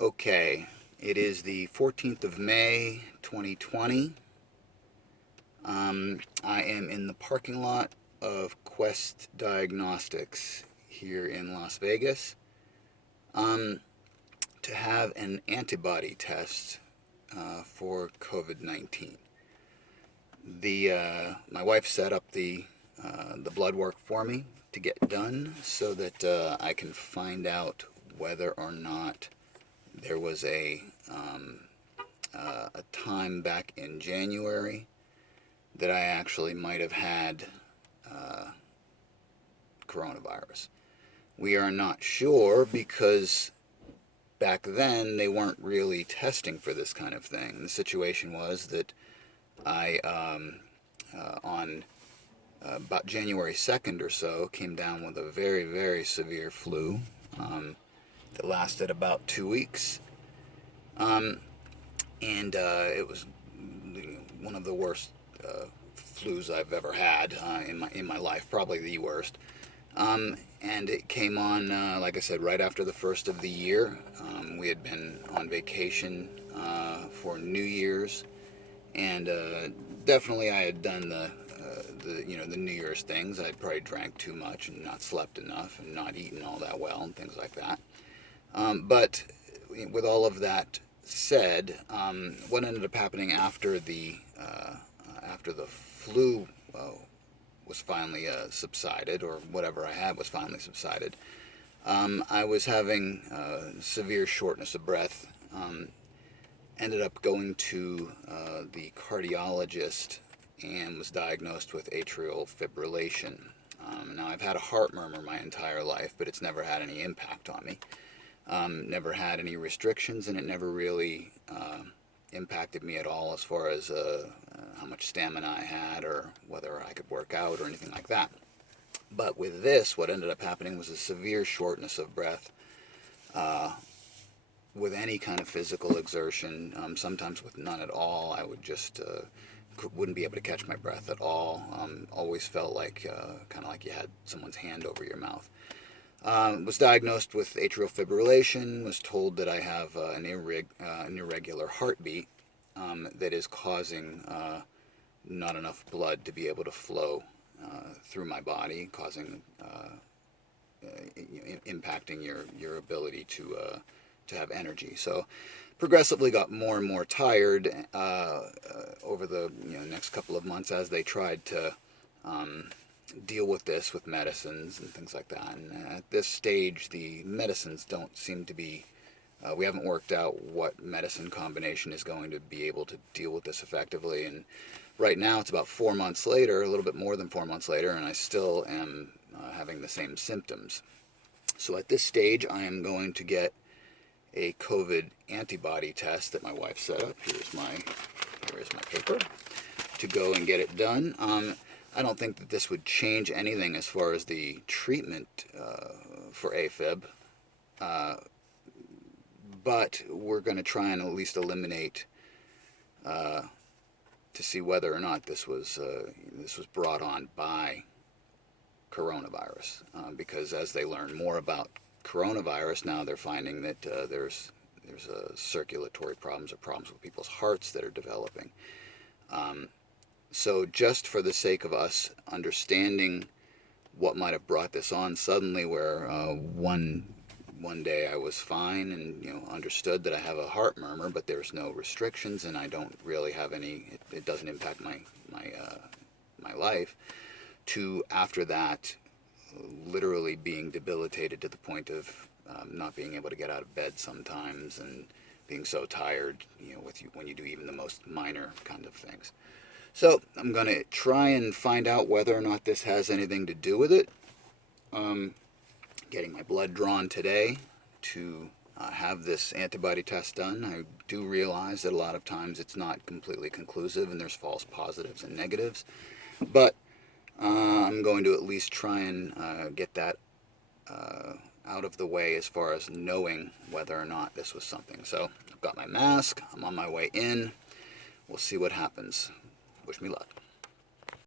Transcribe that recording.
Okay, it is the 14th of May, 2020. I am in the parking lot of Quest Diagnostics here in Las Vegas to have an antibody test for COVID-19. My wife set up the blood work for me to get done so that I can find out whether or not there was a time back in January that I actually might have had coronavirus. We are not sure because back then they weren't really testing for this kind of thing. The situation was that I, on about January 2nd or so, came down with a very, very severe flu that lasted about 2 weeks. And it was one of the worst flus I've ever had in my life, probably the worst. And it came on, like I said, right after the first of the year. We had been on vacation for New Year's, and definitely I had done the New Year's things. I'd probably drank too much and not slept enough and not eaten all that well and things like that. But with all of that said, what ended up happening after the flu was finally subsided, or whatever I had was finally subsided, I was having severe shortness of breath. Ended up going to the cardiologist and was diagnosed with atrial fibrillation. Now, I've had a heart murmur my entire life, but it's never had any impact on me. Never had any restrictions, and it never really impacted me at all as far as how much stamina I had or whether I could work out or anything like that. But with this, what ended up happening was a severe shortness of breath with any kind of physical exertion, sometimes with none at all. I would just wouldn't be able to catch my breath at all. Always felt like kind of like you had someone's hand over your mouth. Was diagnosed with atrial fibrillation, was told that I have an irregular heartbeat that is causing not enough blood to be able to flow through my body, causing impacting your ability to have energy. So progressively got more and more tired over the next couple of months as they tried to deal with this with medicines and things like that. And at this stage, the medicines don't seem to be, we haven't worked out what medicine combination is going to be able to deal with this effectively. And right now it's about 4 months later, a little bit more than 4 months later, and I still am having the same symptoms. So at this stage, I am going to get a COVID antibody test that my wife set up. Here is my paper to go and get it done. I don't think that this would change anything as far as the treatment for AFIB, but we're going to try and at least eliminate to see whether or not this was brought on by coronavirus, because as they learn more about coronavirus, now they're finding that there's circulatory problems or problems with people's hearts that are developing. So just for the sake of us understanding what might have brought this on suddenly, where one day I was fine and understood that I have a heart murmur, but there's no restrictions and I don't really have any. It doesn't impact my life. To after that, literally being debilitated to the point of not being able to get out of bed sometimes and being so tired, when you do even the most minor kind of things. So I'm going to try and find out whether or not this has anything to do with it. Getting my blood drawn today to have this antibody test done. I do realize that a lot of times it's not completely conclusive and there's false positives and negatives. But I'm going to at least try and get that out of the way as far as knowing whether or not this was something. So I've got my mask. I'm on my way in. We'll see what happens. Wish me luck.